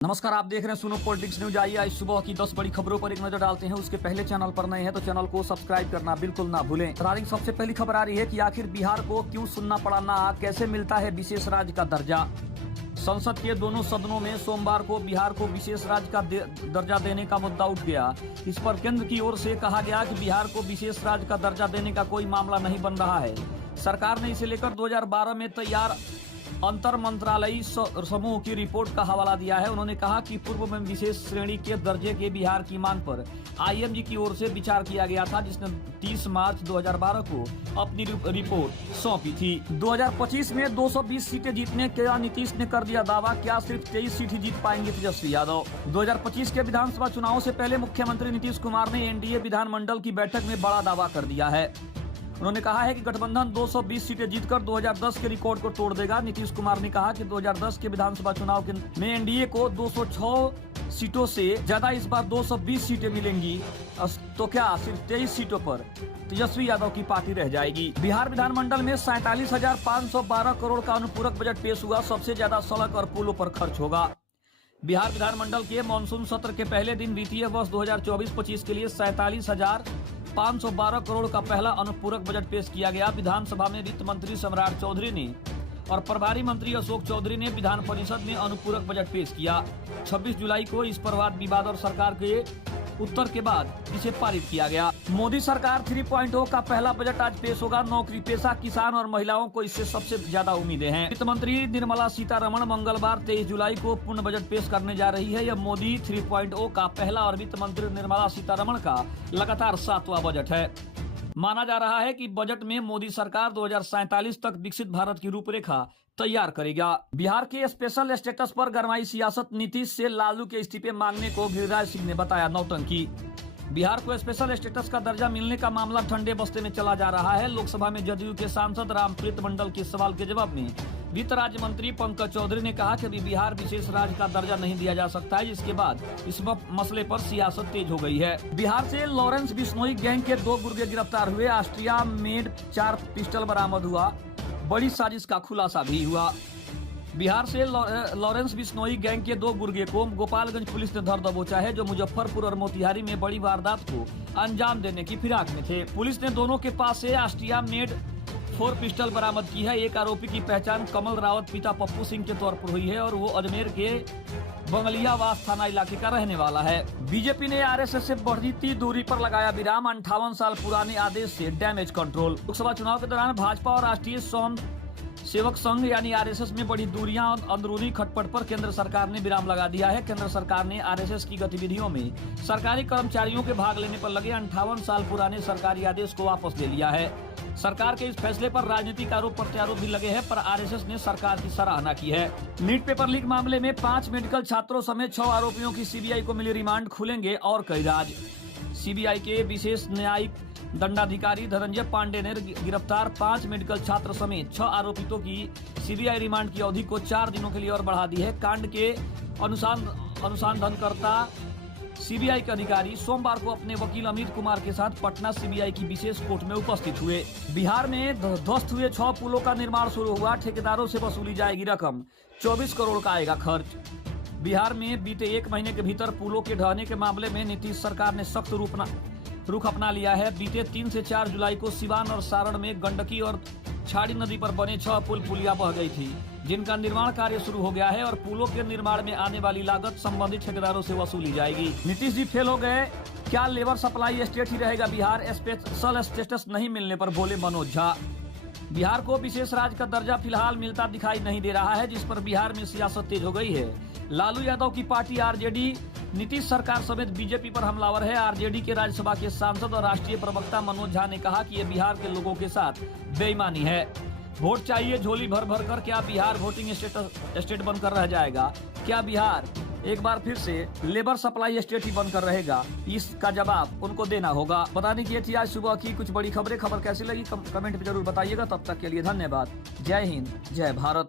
नमस्कार, आप देख रहे हैं सुनो पॉलिटिक्स न्यूज। आइए आज सुबह की 10 बड़ी खबरों पर एक नजर डालते हैं। उसके पहले चैनल पर नए हैं तो चैनल को सब्सक्राइब करना बिल्कुल ना भूलें। तारीख सबसे पहली खबर आ रही है कि आखिर बिहार को क्यों सुनना पड़ा ना, कैसे मिलता है विशेष राज्य का दर्जा। संसद के दोनों सदनों में सोमवार को बिहार को विशेष राज्य का दर्जा देने का मुद्दा उठ गया। इस पर केंद्र की ओर से कहा गया कि बिहार को विशेष राज्य का दर्जा देने का कोई मामला नहीं बन रहा है। सरकार ने इसे लेकर 2012 में तैयार अंतर मंत्रालयी समूह की रिपोर्ट का हवाला दिया है। उन्होंने कहा कि पूर्व में विशेष श्रेणी के दर्जे के बिहार की मांग पर आईएमजी की ओर से विचार किया गया था, जिसने 30 मार्च 2012 को अपनी रिपोर्ट सौंपी थी। 2025 में 220 सीटें जीतने का नीतीश ने कर दिया दावा। क्या सिर्फ 23 सीट ही जीत पाएंगे तेजस्वी यादव? 2025 के विधानसभा चुनाव से पहले मुख्यमंत्री नीतीश कुमार ने एनडीए विधानमंडल की बैठक में बड़ा दावा कर दिया है। उन्होंने कहा है कि गठबंधन 220 सीटें जीतकर 2010 के रिकॉर्ड को तोड़ देगा। नीतीश कुमार ने कहा कि 2010 के विधानसभा चुनाव में एनडीए को 206 सीटों से ज्यादा इस बार 220 सीटें मिलेंगी, तो क्या सिर्फ 23 सीटों पर तेजस्वी यादव की पार्टी रह जाएगी? बिहार विधानमंडल में 47,512 करोड़ का अनुपूरक बजट पेश हुआ। सबसे ज्यादा सड़क और पुलों पर खर्च होगा। बिहार विधानमंडल के मानसून सत्र के पहले दिन वित्तीय वर्ष 2024-25 के लिए 47,512 करोड़ का पहला अनुपूरक बजट पेश किया गया। विधानसभा में वित्त मंत्री सम्राट चौधरी ने और प्रभारी मंत्री अशोक चौधरी ने विधान परिषद में अनुपूरक बजट पेश किया। 26 जुलाई को इस पर वाद विवाद और सरकार के उत्तर के बाद इसे पारित किया गया। मोदी सरकार 3.0 का पहला बजट आज पेश होगा। नौकरी पेशा, किसान और महिलाओं को इससे सबसे ज्यादा उम्मीदें हैं। वित्त मंत्री निर्मला सीतारमण मंगलवार 23 जुलाई को पूर्ण बजट पेश करने जा रही है। यह मोदी 3.0 का पहला और वित्त मंत्री निर्मला सीतारमण का लगातार 7वां बजट है। माना जा रहा है कि बजट में मोदी सरकार 2047 तक विकसित भारत की रूपरेखा तैयार करेगा। बिहार के स्पेशल स्टेटस पर गरमाई सियासत। नीतीश से लालू के इस्तीफे मांगने को गिरिराज सिंह ने बताया नौटंकी। बिहार को स्पेशल स्टेटस का दर्जा मिलने का मामला ठंडे बस्ते में चला जा रहा है। लोकसभा में जदयू के सांसद रामप्रीत मंडल के सवाल के जवाब में वित्त राज्य मंत्री पंकज चौधरी ने कहा कि अभी बिहार विशेष राज्य का दर्जा नहीं दिया जा सकता है, जिसके बाद इस मसले पर सियासत तेज हो गई है। बिहार से लॉरेंस बिश्नोई गैंग के 2 गुर्गे गिरफ्तार हुए। ऑस्ट्रिया मेड 4 पिस्टल बरामद हुआ। बड़ी साजिश का खुलासा भी हुआ। बिहार से लॉरेंस बिश्नोई गैंग के 2 गुर्गे को गोपालगंज पुलिस ने धर दबोचा है, जो मुजफ्फरपुर और मोतिहारी में बड़ी वारदात को अंजाम देने की फिराक में थे। पुलिस ने दोनों के पास से ऑस्ट्रिया मेड 4 पिस्टल बरामद की है। एक आरोपी की पहचान कमल रावत पिता पप्पू सिंह के तौर पर हुई है और वो अजमेर के बंगलियावास थाना इलाके का रहने वाला है। बीजेपी ने आरएसएस से बढ़ती दूरी पर लगाया विराम। 58 साल पुराने आदेश से डैमेज कंट्रोल। लोकसभा चुनाव के दौरान भाजपा और राष्ट्रीय स्वयं सेवक संघ यानी आरएसएस में बड़ी दूरियां और अंदरूनी खटपट पर केंद्र सरकार ने विराम लगा दिया है। केंद्र सरकार ने आरएसएस की गतिविधियों में सरकारी कर्मचारियों के भाग लेने पर लगे 58 साल पुराने सरकारी आदेश को वापस ले लिया है। सरकार के इस फैसले पर राजनीतिक आरोप प्रत्यारोप भी लगे हैं, पर आरएसएस ने सरकार की सराहना की है। नीट पेपर लीक मामले में 5 मेडिकल छात्रों समेत 6 आरोपियों की सीबीआई को मिली रिमांड। खुलेंगे और कई राज। सीबीआई के विशेष न्यायिक दंडाधिकारी धनंजय पांडे ने गिरफ्तार 5 मेडिकल छात्र समेत 6 आरोपितों की सीबीआई रिमांड की अवधि को 4 दिनों के लिए और बढ़ा दी है। कांड के अनुसंधानकर्ता सीबीआई के अधिकारी सोमवार को अपने वकील अमित कुमार के साथ पटना सीबीआई की विशेष कोर्ट में उपस्थित हुए। बिहार में ध्वस्त हुए 6 पुलों का निर्माण शुरू हुआ। ठेकेदारों से वसूली जाएगी रकम। 24 करोड़ का आएगा खर्च। बिहार में बीते 1 महीने के भीतर पुलों के ढहने के मामले में नीतीश सरकार ने सख्त रुख अपना लिया है। बीते 3 से 4 जुलाई को सिवान और सारण में गंडकी और छाड़ी नदी पर बने 6 पुलिया बह गई थी, जिनका निर्माण कार्य शुरू हो गया है और पुलों के निर्माण में आने वाली लागत संबंधित ठेकेदारों से वसूली जाएगी। नीतीश जी फेल हो गए। क्या लेबर सप्लाई स्टेट ही रहेगा बिहार? स्पेशल स्टेटस नहीं मिलने पर बोले मनोज झा। बिहार को विशेष राज्य का दर्जा फिलहाल मिलता दिखाई नहीं दे रहा है, जिस पर बिहार में सियासत तेज हो गई है। लालू यादव की पार्टी आरजेडी नीतीश सरकार समेत बीजेपी पर हमलावर है। आरजेडी के राज्यसभा के सांसद और राष्ट्रीय प्रवक्ता मनोज झा ने कहा कि ये बिहार के लोगों के साथ बेईमानी है। वोट चाहिए झोली भर भर कर। क्या बिहार वोटिंग स्टेट बनकर रह जाएगा? क्या बिहार एक बार फिर से लेबर सप्लाई स्टेट ही बनकर रहेगा? इसका जवाब उनको देना होगा। बताने की थी आज सुबह की कुछ बड़ी खबरें। खबर कैसी लगी कमेंट में जरूर बताइएगा। तब तक के लिए धन्यवाद। जय हिंद, जय भारत।